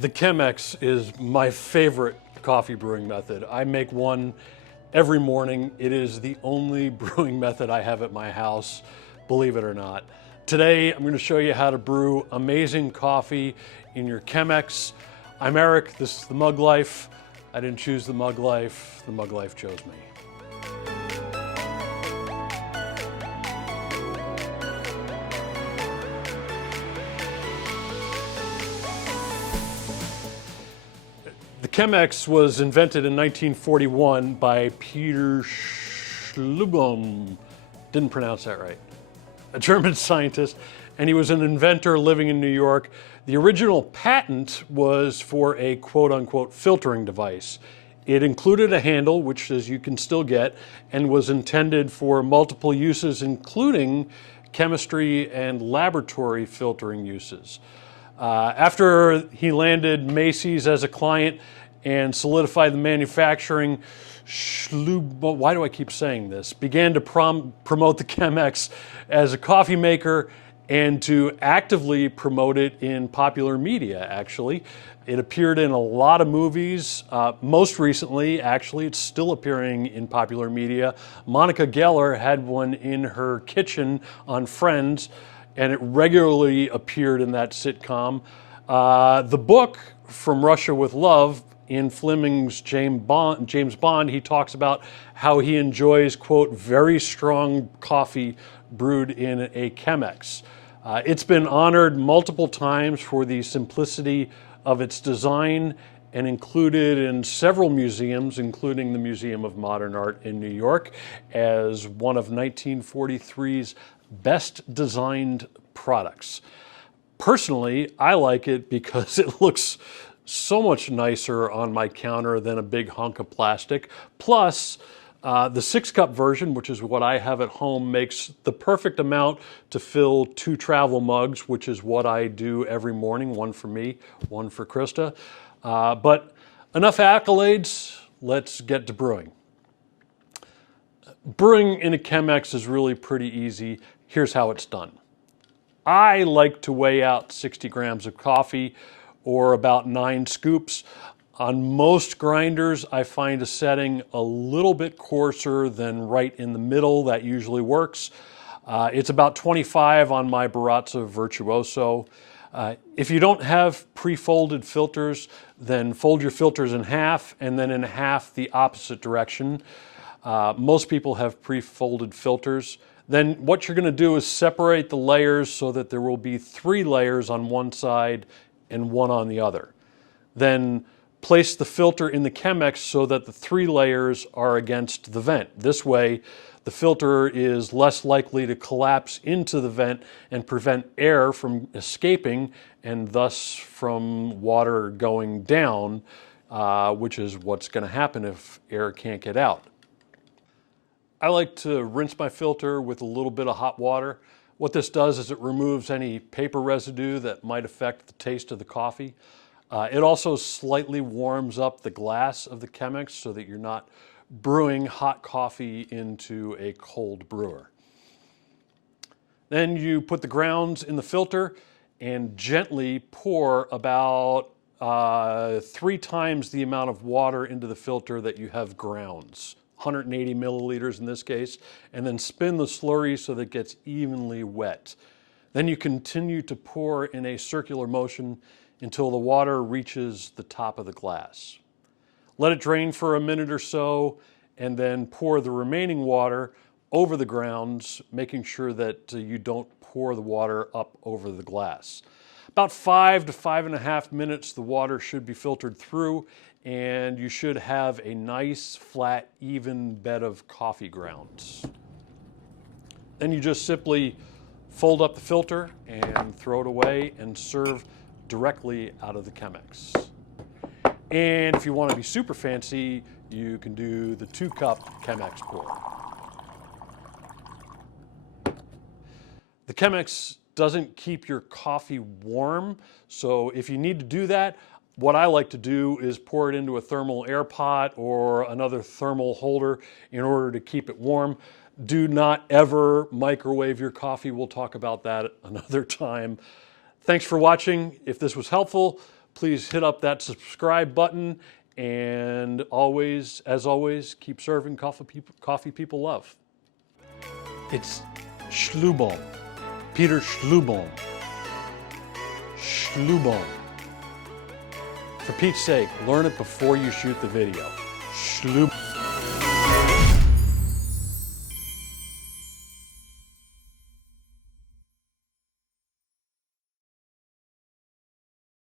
The Chemex is my favorite coffee brewing method. I make one every morning. It is the only brewing method I have at my house, believe it or not. Today, I'm going to show you how to brew amazing coffee in your Chemex. I'm Eric, this is the Mug Life. I didn't choose the Mug Life chose me. The Chemex was invented in 1941 by Peter Schlugum, didn't pronounce that right, a German scientist, and he was an inventor living in New York. The original patent was for a quote-unquote filtering device. It included a handle, which as you can still get, and was intended for multiple uses, including chemistry and laboratory filtering uses. After he landed Macy's as a client and solidified the manufacturing, why do I keep saying this? Began to promote the Chemex as a coffee maker and to actively promote it in popular media, actually. It appeared in a lot of movies. Most recently, actually, it's still appearing in popular media. Monica Geller had one in her kitchen on Friends, and it regularly appeared in that sitcom. The book, From Russia with Love, in Fleming's James Bond, he talks about how he enjoys, quote, very strong coffee brewed in a Chemex. It's been honored multiple times for the simplicity of its design and included in several museums, including the Museum of Modern Art in New York, as one of 1943's best designed products. Personally, I like it because it looks so much nicer on my counter than a big hunk of plastic. Plus, the 6-cup version, which is what I have at home, makes the perfect amount to fill 2 travel mugs, which is what I do every morning, one for me, one for Krista. But enough accolades, let's get to brewing. Brewing in a Chemex is really pretty easy. Here's how it's done. I like to weigh out 60 grams of coffee, or about 9 scoops. On most grinders, I find a setting a little bit coarser than right in the middle. That usually works. It's about 25 on my Baratza Virtuoso. If you don't have pre-folded filters, then fold your filters in half and then in half the opposite direction. Most people have pre-folded filters. Then what you're going to do is separate the layers so that there will be 3 layers on one side and 1 on the other. Then place the filter in the Chemex so that the 3 layers are against the vent. This way, the filter is less likely to collapse into the vent and prevent air from escaping and thus from water going down, which is what's going to happen if air can't get out. I like to rinse my filter with a little bit of hot water. What this does is it removes any paper residue that might affect the taste of the coffee. It also slightly warms up the glass of the Chemex so that you're not brewing hot coffee into a cold brewer. Then you put the grounds in the filter and gently pour about 3 times the amount of water into the filter that you have grounds. 180 milliliters in this case, and then spin the slurry so that it gets evenly wet. Then you continue to pour in a circular motion until the water reaches the top of the glass. Let it drain for a minute or so, and then pour the remaining water over the grounds, making sure that you don't pour the water up over the glass. About 5 to 5.5 minutes, the water should be filtered through, and you should have a nice, flat, even bed of coffee grounds. Then you just simply fold up the filter and throw it away and serve directly out of the Chemex. And if you want to be super fancy, you can do the 2-cup Chemex pour. The Chemex doesn't keep your coffee warm, so if you need to do that, what I like to do is pour it into a thermal air pot or another thermal holder in order to keep it warm. Do not ever microwave your coffee. We'll talk about that another time. Thanks for watching. If this was helpful, Please hit up that subscribe button, and always, as always, keep serving coffee people love. It's Schlübohm, Peter Schlübohm. Schlübohm. For Pete's sake, learn it before you shoot the video. Schlübohm.